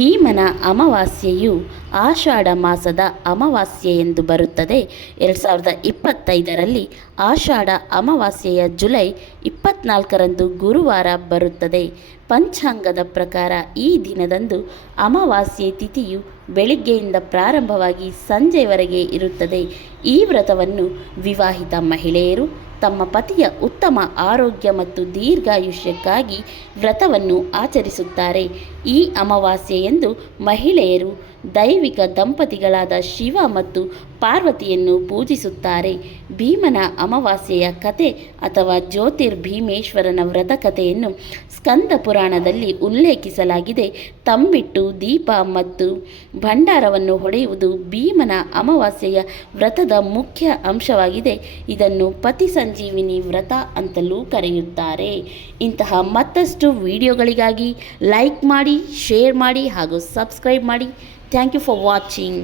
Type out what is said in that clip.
ಭೀಮನ ಅಮಾವಾಸ್ಯೆಯು ಆಷಾಢ ಮಾಸದ ಅಮಾವಾಸ್ಯೆ ಎಂದು ಬರುತ್ತದೆ. 2025ರಲ್ಲಿ ಆಷಾಢ ಅಮಾವಾಸ್ಯೆಯ ಜುಲೈ 24ರಂದು ಗುರುವಾರ ಬರುತ್ತದೆ. ಪಂಚಾಂಗದ ಪ್ರಕಾರ ಈ ದಿನದಂದು ಅಮಾವಾಸ್ಯೆ ತಿಥಿಯು ಬೆಳಿಗ್ಗೆಯಿಂದ ಪ್ರಾರಂಭವಾಗಿ ಸಂಜೆಯವರೆಗೆ ಇರುತ್ತದೆ. ಈ ವ್ರತವನ್ನು ವಿವಾಹಿತ ಮಹಿಳೆಯರು ತಮ್ಮ ಪತಿಯ ಉತ್ತಮ ಆರೋಗ್ಯ ಮತ್ತು ದೀರ್ಘಾಯುಷ್ಯಕ್ಕಾಗಿ ವ್ರತವನ್ನು ಆಚರಿಸುತ್ತಾರೆ. ಈ ಅಮಾವಾಸ್ಯೆಯಂದು ಮಹಿಳೆಯರು ದೈವಿಕ ದಂಪತಿಗಳಾದ ಶಿವ ಮತ್ತು ಪಾರ್ವತಿಯನ್ನು ಪೂಜಿಸುತ್ತಾರೆ. ಭೀಮನ ಅಮಾವಾಸ್ಯೆಯ ಕಥೆ ಅಥವಾ ಜ್ಯೋತಿರ್ಭೀಮೇಶ್ವರನ ವ್ರತ ಕಥೆಯನ್ನು ಸ್ಕಂದ ಪುರಾಣದಲ್ಲಿ ಉಲ್ಲೇಖಿಸಲಾಗಿದೆ. ತಂಬಿಟ್ಟು, ದೀಪ ಮತ್ತು ಭಂಡಾರವನ್ನು ಹೊಡೆಯುವುದು ಭೀಮನ ಅಮಾವಾಸ್ಯೆಯ ವ್ರತದ ಮುಖ್ಯ ಅಂಶವಾಗಿದೆ. ಇದನ್ನು ಪತಿ ಸಂಜೀವಿನಿ ವ್ರತ ಅಂತಲೂ ಕರೆಯುತ್ತಾರೆ. ಇಂತಹ ಮತ್ತಷ್ಟು ವಿಡಿಯೋಗಳಿಗಾಗಿ ಲೈಕ್ ಮಾಡಿ, ಶೇರ್ ಮಾಡಿ ಹಾಗೂ ಸಬ್ಸ್ಕ್ರೈಬ್ ಮಾಡಿ. Thank you for watching.